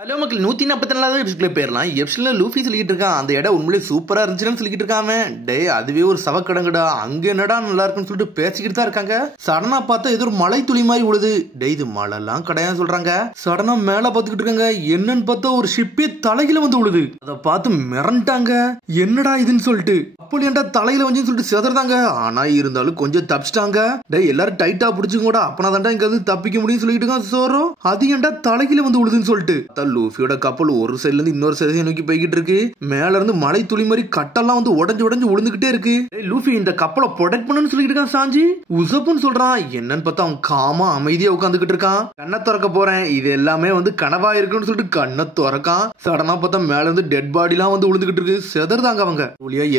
Hello மக்கள் 144வது எபிசோட்ல போயிடலாம். எபிசோட்ல லூஃபி சொல்லிட்டு இருக்கான், அந்த இடம் உண்மையிலே சூப்பரா இருந்துச்சுன்னு சொல்லிட்டு இருக்காம. டே அதுவே ஒரு சவக்கடங்கடா, அங்க என்னடா நல்லா இருக்குன்னு சொல்லிட்டு பேசிக்கிட்டு தான் இருக்காங்க. சடனா பார்த்தா ஏதோ ஒரு மலை துளி மாதிரி உழுது. டே இது மழைலாம் கிடையாது சொல்றாங்க. சடனா மேல பாத்துக்கிட்டு இருக்காங்க, என்னன்னு பார்த்தா ஒரு ஷிப்பே தலையில வந்து உழுது. அதை பார்த்து மிரண்டாங்க, என்னடா இதுன்னு சொல்லிட்டு. அப்படி ஏன்டா தலையில வந்து சொல்லிட்டு செதறாங்க. ஆனா இருந்தாலும் கொஞ்சம் தப்பிச்சிட்டாங்க. டே எல்லாரும் டைட்டா பிடிச்சுக்கூட, அப்பனா தாண்டா இங்க வந்து தப்பிக்க முடியும்னு சொல்லிட்டு இருக்கான் சோரோ. அது ஏன்டா தலையில வந்து உழுதுன்னு சொல்லிட்டு லூஃபியோட கப்பல் ஒரு சைடுல இருந்து இன்னொரு சைடு நோக்கி போய்கிட்டு இருக்கு. மேல இருந்து மலை துளி மாதிரி கட்டெல்லாம் வந்து உடஞ்சு உடஞ்சு விழுந்துகிட்டே இருக்கு. லூஃபி இந்த கப்பலை ப்ரொடெக்ட் பண்ணு சொல்லிட்டு இருக்கான் சாஞ்சி. உசப்புன்னு சொல்றான். என்னன்னு பார்த்தா அவன் காமா அமைதியா உட்காந்துக்கிட்டு இருக்கான். கண்ணை திறக்க போறேன், இது எல்லாமே வந்து கனவா இருக்குன்னு சொல்லிட்டு கண்ணை திறக்கான். சடனா பார்த்தா மேல இருந்து டெட் பாடி எல்லாம் வந்து விழுந்துகிட்டு இருக்கு. செதறாங்க அவங்க.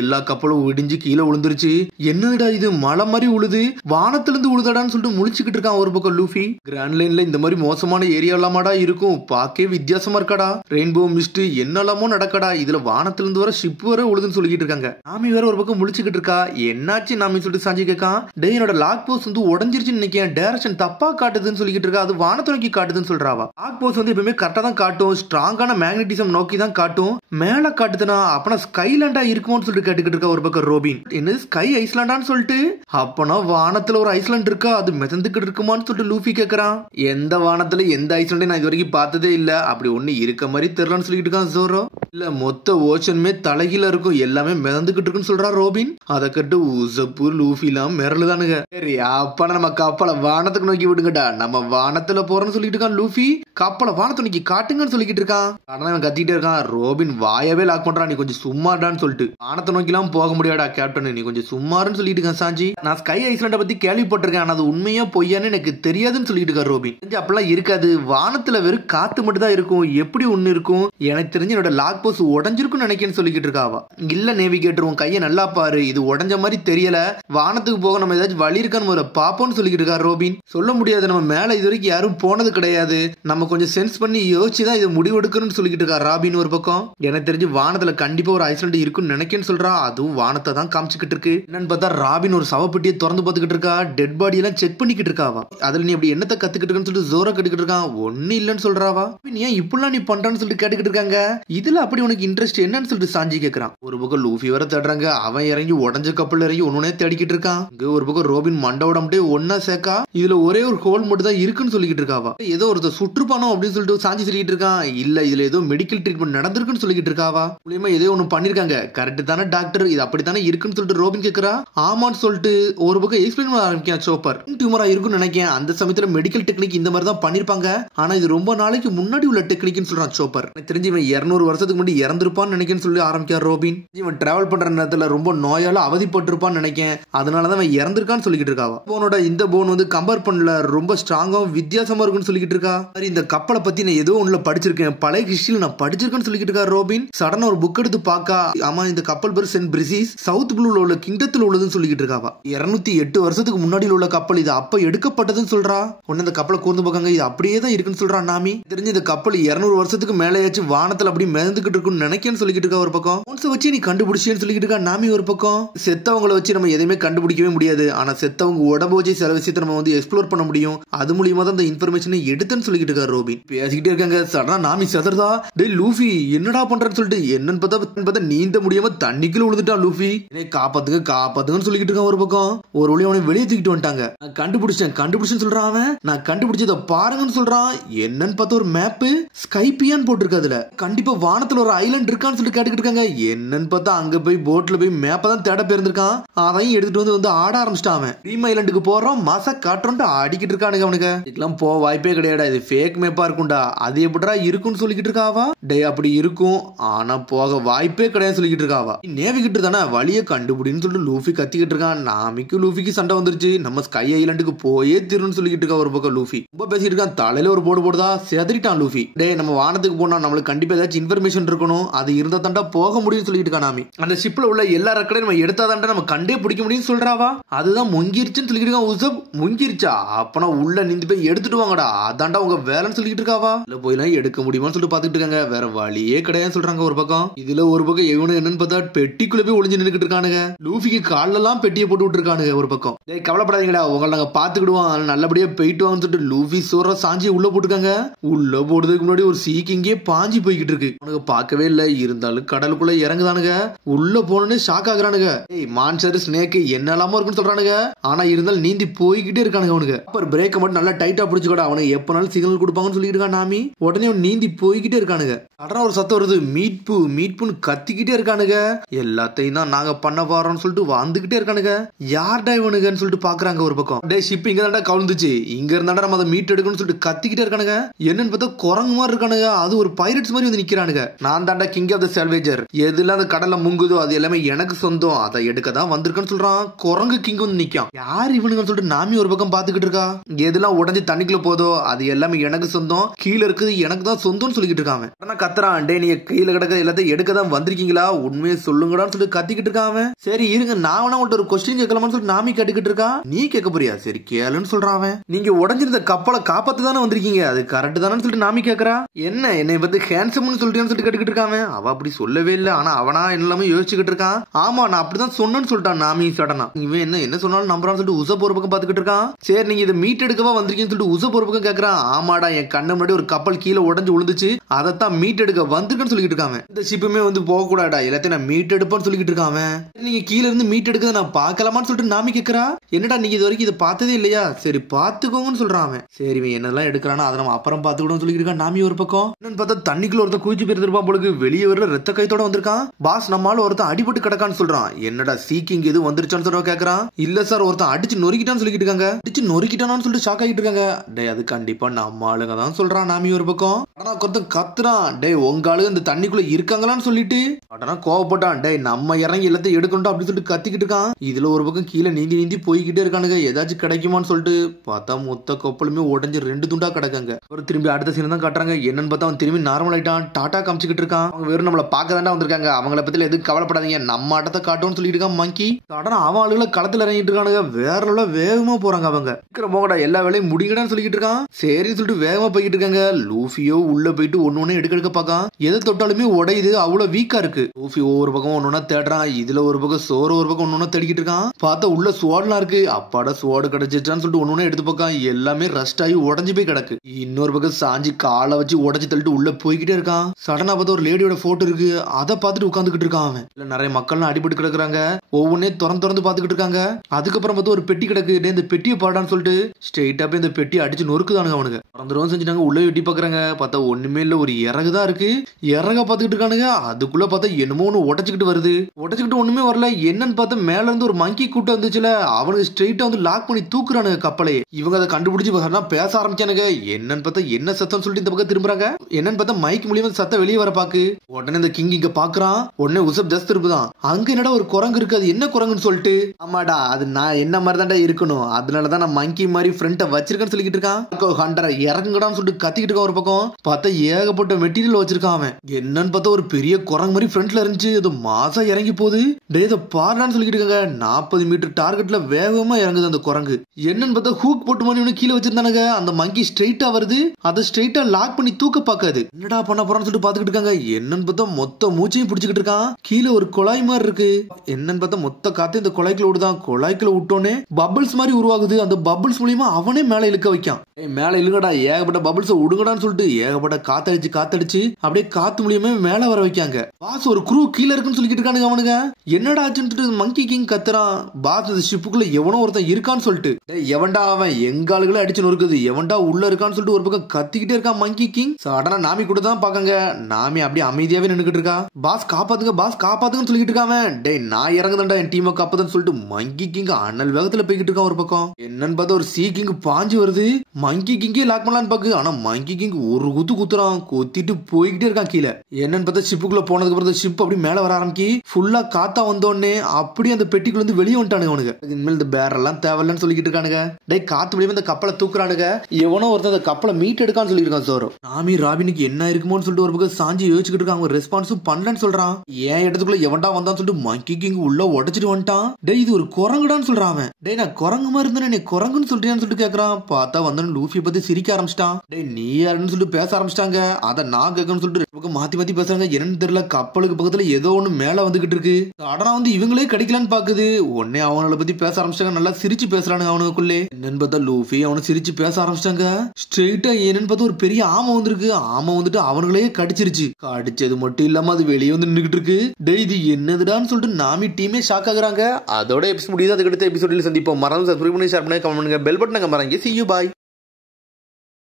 எல்லா கப்பலும் இடிஞ்சு கீழே விழுந்துருச்சு. என்னடா இது மலை மாதிரி உழுது, வானத்துல இருந்து உழுதடான்னு சொல்லிட்டு முழிச்சுக்கிட்டு இருக்கான் ஒரு பக்கம் லூஃபி. கிராண்ட் லைன்ல இந்த மாதிரி மோசமான ஏரியா எல்லாமாடா இருக்கும், பாக்கே வித்தியாசமா இருக்கடா. ரெயின்போ மிஸ்ட் என்னெல்லாமோ நடக்கடா. இதுல வானத்துல இருந்து வர ஷிப் வர உழுதுன்னு சொல்லிட்டு இருக்காங்க. நாமி வேற ஒரு பக்கம் முழிச்சுக்கிட்டு இருக்கா. என்னாச்சு நாமி சொல்லிட்டு சாஞ்சி கேட்கான். டே என்னோட லாக் போஸ்ட் வந்து உடஞ்சிருச்சுன்னு நினைக்கிறேன், டைரக்ஷன் தப்பா காட்டுதுன்னு சொல்லிட்டு இருக்கா. அது வானத்தை நோக்கி காட்டுதுன்னு சொல்றாவா. லாக் போஸ்ட் வந்து எப்பவுமே கரெக்டா தான் காட்டும், ஸ்ட்ராங்கான மேக்னட்டிசம் நோக்கி தான் காட்டும். மேல காட்டுதுன்னா அப்பனா ஸ்கைலாண்டா இருக்குமோன்னு சொல்லிட்டு கேட்டுக்கிட்டு இருக்கா ஒரு பக்கம் ரோபின். என்ன ஸ்கை ஐஸ்லாண்டான்னு சொல்லிட்டு, அப்பனா வானத்துல ஒரு ஐஸ்லாண்ட் இருக்கா, அது மிதந்துக்கிட்டு இருக்குமான்னு சொல்லிட்டு லூஃபி கேக்குறான். எந்த வானத்துல எந்த ஐஸ்லாண்டையும் நான் இது வரைக்கும் பார்த்ததே இல்ல, அப்படி ஒண்ணு இருக்க மாதிரி தெரியலன்னு சொல்லிட்டு இருக்கான் ஜோரோ. இல்ல மொத்த ஓஷனுமே தலைகீழ இருக்கும், எல்லாமே மிதந்துகிட்டு இருக்குன்னு சொல்றா ரோபின். அதை கட்டு உசப்பு லூஃபி எல்லாம் மிரளுதானுங்க. சரி அப்பனா நம்ம கப்பலை வானத்துக்கு நோக்கி விடுங்கடா, நம்ம வானத்துல போறோம்னு சொல்லிட்டு இருக்கான் லூஃபி. கப்பலை வானத்தை நோக்கி காட்டுங்கன்னு சொல்லிட்டு இருக்கான். ஆனா அவன் கத்திட்டே இருக்கான். ரோபின் வாயவே லாக் பண்றான், நீ கொஞ்சம் சும்மாடான்னு சொல்லிட்டு. வானத்தை நோக்கி எல்லாம் போக முடியாடா கேப்டன், நீ கொஞ்சம் சும்மாருன்னு சொல்லிட்டு இருக்கான் சாஞ்சி. நான் ஸ்கை ஐஸ்லாண்டை பத்தி கேள்விப்பட்டிருக்கேன், ஆனா அது உண்மையா பொய்யான்னு எனக்கு தெரியாதுன்னு சொல்லிட்டு இருக்கா ரோபின். அப்பெல்லாம் இருக்காது, வானத்துல வெறும் காத்து மட்டும் தான் இருக்கும், எப்படி ஒண்ணு இருக்கும், எனக்கு தெரிஞ்சு என்னோட லாக் போஸ்ட் உடஞ்சிருக்குன்னு நினைக்கிறேன்னு சொல்லிக்கிட்டு இருக்காவா. இல்ல நேவிகேட்டர் உன் கையை நல்லா பாரு, இது உடஞ்ச மாதிரி தெரியல, வானத்துக்கு போக நம்ம ஏதாச்சும் வழி இருக்கான்னு முதல்ல பாப்போம்னு சொல்லிக்கிட்டு இருக்கா ரோபின். சொல்ல முடியாது, நம்ம மேல இது வரைக்கும் யாரும் போனது கிடையாது, நம்ம கொஞ்சம் சென்ஸ் பண்ணி யோசிச்சுதான் இதை முடிவெடுக்கணும்னு சொல்லிக்கிட்டு இருக்கா ராபின் ஒரு பக்கம். எனக்கு தெரிஞ்சு வானத்துல கண்டிப்பா ஒரு ஐஸ்லாண்ட் இருக்குன்னு நினைக்கேன்னு சொல்றா. அதுவும் வானத்தை தான் காமிச்சுக்கிட்டு இருக்கு. என்னன்னு பார்த்தா ராபின் ஒரு சவப்பெட்டியை திறந்து பார்த்துக்கிட்டு இருக்கா, டெட் பாடி எல்லாம் செக் பண்ணிக்கிட்டு இருக்காவா. அதுல நீ அப்படி என்னத்தை கத்துக்கிட்டு இருக்குன்னு சொல்லிட்டு ஜோரா கட்டுக்கிட்டு இருக்கான். ஒண்ணு இல்லன்னு சொல்றாவா. நீ ஏன் இப்படிலாம் நீ பண்றான்னு சொல்லிட்டு கேட்டுக்கிட்டு இருக்காங்க. இதுல அப்படி உனக்கு இன்ட்ரெஸ்ட் என்னன்னு சொல்லிட்டு சாஞ்சி கேக்குறான். ஒரு பக்கம் லூஃபி வர தேடுறாங்க, அவன் இறங்கி உடஞ்ச கப்பல் இறங்கி ஒன்னே தேடிக்கிட்டு இருக்கான். இங்க ஒரு பக்கம் ரோபின் மண்டோட மட்டும் ஒன்னா சேர்க்கா, இதுல ஒரே ஒரு ஹோல் மட்டும் தான் இருக்குன்னு சொல்லிக்கிட்டு இருக்காவா. ஏதோ ஒருத்தர் சுற்றுப்பானோ அப்படின்னு சொல்லிட்டு சாஞ்சி சொல்லிட்டு இருக்கான். இல்ல இதுல ஏதோ மெடிக்கல் ட்ரீட்மெண்ட் நடந்திருக்குன்னு சொல்லிக்கிட்டு இருக்காவா. மூலியமா ஏதோ ஒண்ணு பண்ணிருக்காங்க, கரெக்ட் தானே டாக்டர், இது அப்படித்தானே இருக்குன்னு சொல்லிட்டு ரோபின் கேக்குறா. ஆமான்னு சொல்லிட்டு ஒரு பக்கம் எக்ஸ்பிளைன் பண்ண ஆரம்பிக்கான். சோப்பர் டியூமரா இருக்குன்னு நினைக்கிறேன், அந்த சமயத்துல மெடிக்கல் டெக்னிக் இந்த மாதிரி தான் பண்ணிருப்பாங்க, ஆனா இது ரொம்ப நாளைக்கு முன்னாடி உள்ள டெக்னிக்னு சொல்றான் சோப்பர். எனக்கு தெரிஞ்சு இவன் 200 வருஷத்துக்கு முன்னாடி இறந்திருப்பான்னு நினைக்கிறேன்னு சொல்லி ஆரம்பிக்கார் ரோபின். இவன் டிராவல் பண்ற நேரத்துல ரொம்ப நோயால அவதிப்பட்டிருப்பான்னு நினைக்கிறேன், அதனாலதான் அவன் இறந்திருக்கான்னு சொல்லிக்கிட்டு இருக்காவா. போனோட இந்த போன் வந்து கம்பேர் பண்ணல, ரொம்ப ஸ்ட்ராங்காவும் வித்தியாசமா இருக்குன்னு சொல்லிக்கிட்டு இருக்கா. இந்த கப்பலை பத்தி நான் ஏதோ ஒண்ணுல படிச்சிருக்கேன், பழைய ஹிஸ்டரியில நான் படிச்சிருக்கேன்னு சொல்லிக்கிட்டு இருக்கா ரோபின். சடனா ஒரு புக் எடுத்து பாக்கா, ஆமா இந்த கப்பல் பேர் சென்ட் பிரிசிஸ், சவுத் ப்ளூல உள்ள கிங்டத்துல உள்ளதுன்னு சொல்லிக்கிட்டு இருக்காவா. 208 வருஷத்துக்கு முன்னாடி உள்ள கப்பல், இது அப்ப எடுக்கப்பட்டதுன்னு சொல்றா. ஒன்னு இந்த கப்பலை கூர்ந்து பார்க்காங்க, இது அப்படியே தான் இருக்குன்னு சொல்றா நாமி. தெரிஞ்சு இந்த கப்பல் 200 வருஷத்துக்கு மேலேயாச்சு வானத்துல அப்படி மிதந்துகிட்டு இருக்குன்னு நினைக்கேன்னு சொல்லிக்கிட்டு இருக்கா ஒரு பக்கம். வச்சு நீ கண்டுபிடிச்சேன்னு சொல்லிக்கிட்டு இருக்கா நாமி ஒரு பக்கம். செத்தவங்களை வச்சு நம்ம எதையுமே கண்டுபிடிக்கவே முடியாது, ஆனா செத்தவங்க உடம்பு வச்சு சில விஷயத்தை நம்ம வந்து எக்ஸ்ப்ளோர் பண்ண முடியும், அது மூலியமா தான் இந்த இன்ஃபர்மேஷனை எடுத்துன்னு சொல்லிக்கிட்டு இருக்கா ரோபின். பேசிக்கிட்டே இருக்காங்க. சடனா நாமி செதறதா. டேய் லூஃபி என்னடா பண்றன்னு சொல்லிட்டு என்னன்னு பார்த்தா நீந்த முடியாம தண்ணிக்குள்ள விழுந்துட்டான் லூஃபி. காப்பாத்துங்க காப்பாத்துங்கன்னு சொல்லிக்கிட்டு இருக்கான் ஒரு பக்கம். ஒரு வழி அவனை வெளியே தூக்கிட்டு வந்துட்டாங்க. நான் கண்டுபிடிச்சேன்னு சொல்றான் அவன். நான் கண்டுபிடிச்சத பாருங்கன்னு சொல்றான். என்னன்னு பார்த்தா ஒரு மேப் ஸ்கைபியான் போட்டிருக்கு, அதுல கண்டிப்பா வானத்துல ஒரு ஐலாண்ட் இருக்கான்னு சொல்லிட்டு கேட்டுக்கிட்டு இருக்காங்க. என்னன்னு பார்த்தா அங்க போய் போட்ல போய் மேப்பை தான் தேட போயிருந்திருக்கான், அதையும் எடுத்துட்டு வந்து ஆட ஆரம்பிச்சிட்டான் அவன். ட்ரீம் ஐலாண்டுக்கு போறோம் மாசா காட்டுறோம் ஆடிக்கிட்டு இருக்கானுங்க அவனுக்கு. இதுக்கெல்லாம் போக வாய்ப்பே கிடையாது, இது ஃபேக் மேப்பா இருக்கும்டா, அது எப்படிடா இருக்குன்னு சொல்லிக்கிட்டு இருக்காவா. டே அப்படி இருக்கும், ஆனா போக வாய்ப்பே கிடையாது சொல்லிக்கிட்டு இருக்காவா. நேவிகிட்டு தானே வழியை கண்டுபிடின்னு சொல்லிட்டு லூஃபி கத்திக்கிட்டு இருக்கான். நாமிக்கு லூஃபிக்கு சண்டை வந்துருச்சு, நம்ம ஸ்கை ஐலாண்டுக்கு போயே தீருன்னு சொல்லிக்கிட்டு இருக்கா ஒரு பக்கம் லூஃபி. ரொம்ப பேசிட்டு இருக்கான், தலையில ஒரு போடு போடுதா செதறிட்டான் லூஃபி. டே நம்ம வானத்துக்கு போனா நம்மளுக்கு கண்டிப்பா ஏதாச்சும் இன்ஃபர்மேஷன் இருக்கணும், அது இருந்தா தாண்டா போக முடியும் சொல்லிட்டு இருக்கா நாமி. அந்த ஷிப்ல உள்ள எல்லா ரெக்கடையும் நம்ம எடுத்தா தாண்டா நம்ம கண்டே பிடிக்க முடியும் சொல்றாவா. அதுதான் முங்கிருச்சுன்னு சொல்லிட்டு இருக்கான். உசப் முங்கிருச்சா, அப்பனா உள்ள நின்று போய் எடுத்துட்டு வாங்கடா, அதாண்டா உங்க வேலைன்னு சொல்லிட்டு இருக்காவா. இல்ல போயெல்லாம் எடுக்க முடியுமான்னு சொல்லிட்டு பாத்துட்டு இருக்காங்க, வேற வழியே கிடையாது சொல்றாங்க ஒரு பக்கம். இதுல ஒரு பக்கம் எவனு என்னன்னு பார்த்தா பெட்டிக்குள்ள போய் ஒளிஞ்சு நின்னுக்கிட்டு இருக்கானுங்க. லூஃபிக்கு காலெல்லாம் பெட்டியை போட்டு விட்டு இருக்கானுங்க ஒரு பக்கம். கவலைப்படாதீங்கடா, உங்களை நாங்க பாத்துக்கிடுவோம், நல்லபடியா போயிட்டு வாங்கன்னு சொல்லிட்டு லூஃபி சோற சாஞ்சி உள்ள போட்டுருக்காங்க. உள்ள போடுறதுக்கு முன்னாடி ஒரு சீக்கிங்கே பாஞ்சி போய்கிட்டு இருக்கு. அவனுக்கு பார்க்கவே இல்ல, இருந்தாலும் கடலுக்குள்ள இறங்குதானுங்க. உள்ள போனோன்னு ஷாக் ஆகுறானுங்க. மான்ஸ்டர் ஸ்னேக் என்னெல்லாமோ இருக்குன்னு சொல்றானுங்க. ஆனா இருந்தாலும் நீந்தி போய்கிட்டே இருக்கானுங்க அவனுக்கு. அப்புறம் பிரேக்கை மட்டும் நல்லா டைட்டா பிடிச்சுக்கூட அவனுக்கு எப்பனாலும் சிக்னல் கொடுப்பாங்கன்னு சொல்லிட்டு இருக்கான் நாமி. உடனே அவன் நீந்தி போய்கிட்டே இருக்கானுங்க. சடனா ஒரு சத்தம் வருது, மீட்புன்னு கத்திக்கிட்டே இருக்கானுங்க. எல்லாத்தையும் தான் நாங்க பண்ண போறோம்னு சொல்லிட்டு வந்துகிட்டே இருக்கானுங்க. யார்டா இவனுங்கன்னு சொல்லிட்டு பாக்குறாங்க ஒரு பக்கம். டே ஷிப் இங்க தாண்டா கவுந்துச்சு, இங்க இருந்தாண்டா நம்ம அதை மீட் எடுக்கணும்னு சொல்லிட்டு கத்திக்கிட்டே இருக்கானுங்க. என்னன்னு பார்த்தா குரங்கு மாதிரி இருக்கானுங்க. அது ஒரு பைரட்ஸ் மாதிரி வந்து நிக்கிறானுங்க. நான் தாண்டா கிங் ஆஃப் த சால்வேஜர், எதுல அந்த கடல்ல முங்குதோ அது எல்லாமே எனக்கு சொந்தம், அதை எடுக்க தான் வந்திருக்கேன்னு சொல்றான். குரங்கு கிங் வந்து நிக்கான். யார் இவனுங்கன்னு சொல்லிட்டு நாமி ஒரு பக்கம் பாத்துக்கிட்டு இருக்கா. எதெல்லாம் உடஞ்சி தண்ணிக்குள்ள போதோ அது எல்லாமே எனக்கு சொந்தம், கீழே இருக்குது எனக்கு தான் சொந்தம்னு சொல்லிக்கிட்டு இருக்காங்க. கத்துறான், டே நீங்க கீழே கிடக்க எல்லாத்தையும் எடுக்க தான் வந்திருக்கீங்களா, உண்மையை சொல்லுங்கடான்னு சொல்லிட்டு கத்திக்கிட்டு இருக்கான். சரி இருங்க, நான் வேணா உங்கள்ட்ட ஒரு கொஸ்டின் கேட்கலாமான்னு சொல்லிட்டு நாமி கேட்டுக்கிட்டு இருக்கா. நீ கேட்க போறியா, சரி கேளுன்னு சொல்றான். நீங்க உடஞ்சிருந்த கப்பலை காப்பாத்து தானே வந்திருக்கீங்க, அது கரெக்ட் தானு சொல்லிட்டு நாமி கேக்குறா. என்ன என்னை பத்தி ஹேண்ட்ஸம்னு சொல்லிட்டு கேட்டுக்கிட்டு இருக்கான். அவ அப்படி சொல்லவே இல்லை, ஆனா அவனா எல்லாமே யோசிச்சுக்கிட்டு இருக்கான். ஆமா நான் அப்படிதான் சொன்னேன்னு சொல்லிட்டான் நாமி சடனா. இவன் என்ன சொன்னாலும் நம்புறான்னு சொல்லிட்டு உசப் ஒரு பக்கம் பாத்துக்கிட்டு இருக்கான். சரி நீங்க இதை மீட் எடுக்கவா வந்திருக்கீங்கன்னு சொல்லிட்டு உசப் ஒரு பக்கம் கேக்குறான். ஆமாடா என் கண்ணு முன்னாடி ஒரு கப்பல் கீழே உடஞ்சு விழுந்துச்சு, அதைத்தான் மீட் எடுக்க வந்திருக்கேன்னு சொல்லிட்டு இருக்காங்க. இந்த ஷிப்புமே வந்து போக கூடாடா, எல்லாத்தையும் நான் மீட் எடுப்பேன்னு சொல்லிட்டு இருக்காங்க. நீங்க கீழே இருந்து மீட் எடுக்க நான் பாக்கலாமான்னு சொல்லிட்டு நாமி கேக்குறா. என்னடா நீங்க இது வரைக்கும் இதை பார்த்ததே இல்லையா, சரி பாத்துக்கோங்கன்னு சொல்றான். சரி என்னெல்லாம் எடுக்கிறானா அதை நம்ம அப்புறம் பாத்துக்கிட்டோம் சொல்லிட்டு இருக்கான் நாமி ஒரு பக்கம். என்னன்னு பார்த்தா தண்ணிக்குள்ள ஒருத்தன் குதிச்சு போயிருப்பான் போலுக்கு, வெளியே வரல ரத்த கைத்தோட வந்திருக்கான். பாஸ் நம்மால ஒருத்தன் அடிபட்டு கிடக்கான்னு சொல்றான். என்னடா சீக்கிங் எது வந்துருச்சான்னு சொல்ற கேக்குறான். இல்ல சார் ஒருத்தன் அடிச்சு நொறுக்கிட்டான்னு சொல்லிட்டு இருக்காங்க. அடிச்சு நொறுக்கிட்டானு சொல்லிட்டு ஷாக் ஆகிட்டு இருக்காங்க. டே அது கண்டிப்பா நம்ம ஆளுங்க தான் சொல்றான் நாமி ஒரு பக்கம். ஆனா ஒருத்தன் கத்துறான், டே உங்க ஆளுங்க இந்த தண்ணிக்குள்ள இருக்காங்களான்னு சொல்லிட்டு. உடனே கோவப்பட்டான், டே நம்ம இறங்கி எல்லாத்தையும் எடுக்கணும் அப்படின்னு சொல்லிட்டு கத்திக்கிட்டு இருக்கான். இதுல ஒரு பக்கம் கீழே நீந்தி போய்கிட்டே இருக்கானுங்க, ஏதாச்சும் கிடைக்குமான்னு சொல்லிட்டு. பார்த்தா மொத்த கப்பலுமே உடஞ்சு 2 துண்டா கிடக்காங்க. ஒரு திரும்பி அடுத்த சீன் தான் காட்டுறாங்க. என்னன்னு பார்த்தா அவன் திரும்பி நார்மல் ஆயிட்டான், டாடா காமிச்சுக்கிட்டு இருக்கான். அவங்க வெறும் நம்மள பார்க்க தாண்டா வந்திருக்காங்க, அவங்கள பத்தில எதுவும் கவலைப்படாதீங்க, நம்ம ஆட்டத்தை காட்டும்னு சொல்லிட்டு இருக்கான் மங்கி. உடனே அவன் ஆளுகளை களத்துல இறங்கிட்டு இருக்கானுங்க. வேற வேகமா போறாங்க அவங்க. போங்கடா எல்லா வேலையும் முடிங்கடான்னு சொல்லிட்டு இருக்கான். சரின்னு சொல்லிட்டு வேகமா போய்கிட்டு இருக்காங்க. லூஃபியோ உள்ள போயிட்டு ஒன்னு எடுக்க பார்க்கான். எதை தொட்டாலுமே உடையுது, அவ்வளவு வீக்கா இருக்கு. லூஃபி ஒவ்வொரு பக்கம் ஒன்னொன்னா தேடுறான். இதுல ஒரு பக்கம் சோறு ஒரு பக்கம் ஒன்னொன்னா தேடிக்கிட்டு இருக்கான். பார்த்தா உள்ள சோடெல்லாம் இருக்கு. அப்பாட சோடு கிடைச்சிட்டான்னு சொல்லிட்டு ஒன்னு எடுத்து பார்க்கான். எல்லாமே ரஸ்ட் ஆகி உடஞ்சு போய் கிடக்கு. இன்னொரு பக்கம் சாஞ்சி காலை வச்சு உடச்சு தள்ளிட்டு உள்ள போய்கிட்டே இருக்கான். சடனா பார்த்தா ஒரு லேடியோட போட்டோ இருக்கு, அதை பார்த்துட்டு உட்காந்துக்கிட்டு இருக்கான் அவன். இல்ல நிறைய மக்கள்லாம் அடிபட்டு கிடக்குறாங்க. ஒவ்வொன்னே திறந்து பார்த்துக்கிட்டு இருக்காங்க. அதுக்கப்புறம் பார்த்தா ஒரு பெட்டி கிடக்கு. இந்த பெட்டியை பாடான்னு சொல்லிட்டு ஸ்ட்ரெயிட்டா போய் இந்த பெட்டியை அடிச்சு நொறுக்குதானுங்க அவனுங்க. திறந்துரும் செஞ்சுட்டாங்க. உள்ள வெட்டி பாக்குறாங்க. பார்த்தா ஒண்ணுமே இல்ல, ஒரு இறகுதான் இருக்கு. இறக பார்த்துக்கிட்டு இருக்கானுங்க. அதுக்குள்ள பார்த்தா என்னமோ ஒண்ணு உடச்சுக்கிட்டு வருது. உடச்சுக்கிட்டு ஒண்ணுமே வரல. என்னன்னு பார்த்தா மேல இருந்து ஒரு மங்கி கூட்டம் வந்துச்சுல, அவனுக்கு ஸ்ட்ரெயிட்டா வந்து லாக் பண்ணி தூக்குறானுங்க கப்பலை. இவங்க அதை கண்டுபிடிச்சு பேச ஆரம்பிச்சானுங்க. என்னன்னு பார்த்தா என்ன சத்தம் சொல்லிட்டு இந்த பக்கம் திரும்புறாங்க. என்னன்னு பார்த்தா மைக் மூலியமா சத்தம் வெளியே வர பாக்கு. உடனே இந்த கிங் இங்க பாக்குறான். உடனே உசப் ஜஸ்ட் திருப்புதான். அங்க என்னடா ஒரு குரங்கு இருக்கு, அது என்ன குரங்குன்னு சொல்லிட்டு. ஆமாடா அது நான் என்ன மாதிரி தான்டா இருக்கணும், அதனாலதான் நான் மங்கி மாதிரி ஃப்ரெண்ட வச்சிருக்கேன்னு சொல்லிட்டு இருக்கான். ஹண்டர் இறங்குடான்னு சொல்லிட்டு கத்திக்கிட்டு இருக்கான். ஒரு பக்கம் பார்த்தா ஏகப்பட்ட மெட்டீரியல் வச்சிருக்கான் அவன். என்னன்னு பார்த்தா ஒரு பெரிய குரங்கு மாதிரி ஃப்ரண்ட்ல இருந்துச்சு. அது மாசா இறங்கி போகுது. டே இதை பாருடான்னு சொல்லிட்டு இருக்காங்க. 40 மீட்டர் டார்கெட்ல வேகமா இறங்குது அந்த குரங்கு. என்னன்னு பார்த்தா ஹூக் போட்டு மாதிரி கீழே வச்சிருந்தானுங்க. அந்த மங்கி ஸ்ட்ரெயிட்டா வருது. அதை ஸ்ட்ரெயிட்டா லாக் பண்ணி தூக்க பாக்காது. என்னடா பண்ண போறான்னு சொல்லிட்டு பாத்துக்கிட்டு இருக்காங்க. என்னன்னு பார்த்தா மொத்த மூச்சையும் பிடிச்சிக்கிட்டு இருக்கான். கீழே ஒரு குழாய் மாதிரி இருக்கு. என்னன்னு பார்த்தா மொத்த காத்து இந்த குழாய்க்குள்ள விடுதான். குழாய்க்குள்ள விட்டோன்னே பபிள்ஸ் மாதிரி உருவாகுது. அந்த பபிள்ஸ் மூலியமா அவனே மேல இழுக்க வைக்கான். மேல இழுங்கடா, ஏகப்பட்ட பபிள்ஸ் விடுங்கடான்னு சொல்லிட்டு ஏகப்பட்ட காத்தடிச்சு அப்படியே காத்து மூலியமே மேல வர வைக்காங்க. பாஸ் ஒரு குரூ கீழே இருக்குன்னு சொல்லிட்டு இருக்கானுங்க அவனுங்க. என்னடா ஆச்சுன்னு மங்கி கிங் கத்துறான். பாஸ் இந்த ஷிப்புக்குள்ள எவனோ ஒருத்தன் இருக்கான்னு சொல்லிட்டு. எவன்டா அவன் எங்க ஆளுகளை அடிச்சு நொறுக்குது, எவன்டா உள்ள இருக்கான்னு சொல்லிட்டு ஒரு பக்கம் கத்திக்கிட்டே இருக்கான் மங்கி கிங். சடனா நாமி கூட தான் பாக்காங்க. நாமி அப்படியே அமைதியாவே நின்னுக்கிட்டு இருக்கா. பாஸ் காப்பாத்துங்கன்னு சொல்லிட்டு இருக்கான். டே நான் இறங்குதான்டா என் டீமை காப்பாதுன்னு சொல்லிட்டு மங்கி கிங் அண்ணல் வேகத்துல போய்கிட்டு இருக்கான். ஒரு பக்கம் என்னன்னு பார்த்தா ஒரு சீ கிங் பாஞ்சு வருது. மங்கி கிங்கே லாக் பண்ணலான்னு பாக்கு. ஆனா மங்கி கிங் ஒரு குத்துறான். கொத்திட்டு போய்கிட்டே இருக்கான் கீழே. என்னன்னு பார்த்தா ஷிப்புக்குள்ள போனதுக்கு அப்புறம் ஷிப் அப்படி மேல வர ஆரம்பிக்கி. ஃபுல்லா காத்தா வந்தோடனே அப்படியே அந்த பெட்டிக்குள்ள இருந்து வெளியே வந்துட்டானுங்க அவனுங்க. இனிமேல் இந்த பேரெல்லாம் தேவையில்லன்னு சொல்லிக்கிட்டு இருக்கானுங்க. டே காத்து மூலியமா இந்த கப்பலை தூக்குறானுங்க. எவனோ ஒருத்தர் அந்த கப்பலை மீட் எடுக்கான்னு சொல்லியிருக்கான். சோரோ நாமி ராபினுக்கு என்ன இருக்குமோன்னு சொல்லிட்டு ஒரு பக்கம் சாஞ்சி யோசிச்சுக்கிட்டு இருக்காங்க. ரெஸ்பான்ஸும் பண்ணலன்னு சொல்றான். ஏன் இடத்துக்குள்ள எவன்டா வந்தான்னு சொல்லிட்டு மங்கி கிங் உள்ள உடச்சிட்டு வந்துட்டான். டே இது ஒரு குரங்குடான்னு சொல்றான். டே நான் குரங்கு மாதிரி இருந்தேன், நீ குரங்குன்னு சொல்றியான்னு சொல்லிட்டு கேக்குறான். பார்த்தா வந்து லூஃபி பத்தி சிரிக்க ஆரம்பிச்சிட்டான். டே நீ யாருன்னு சொல்லிட்டு பேச ஆரம்பிச்சிட்டாங்க. அதை நான் கேட்கணும்னு சொல்லிட்டு மாத்தி பேசுறாங்க. என்னன்னு தெரியல, கப்பலுக்கு பக்கத்துல ஏதோ ஒண்ணு மேல வந்துகிட்டு இருக்கு. ஆனா வந்து இவங்களே கிடைக்கலான்னு பாக்குது. உடனே அவங்கள பத்தி பேச ஆரம்பிச்சிட்டாங்க. நல்லா சிரிச்சு பேசுறானுங்க அவனுக்குள்ளே. என்னன்னு பார்த்தா லூஃபி அவனை சிரிச்சு பேச ஆரம்பிச்சிட்டாங்க. ஸ்ட்ரெயிட்டா என்னன்னு பார்த்தா ஒரு பெரிய ஆமை வந்திருக்கு. ஆமை வந்துட்டு அவங்களே கடிச்சிருச்சு. கடிச்சது மட்டும் இல்லாம அது வெளியே வந்து நின்றுகிட்டு இருக்கு. டேய் இது என்னதுடான்னு சொல்லிட்டு நாமி டீமே ஷாக் ஆகுறாங்க. அதோட எபிசோட் முடியுது. அதுக்கு அடுத்த எபிசோட்ல சந்திப்போம். மறந்து சப்ஸ்கிரைப் பண்ணி ஷேர் பண்ணி கமெண்ட் பண்ணுங்க. பெல் பட்டனை மறங்க. See you bye.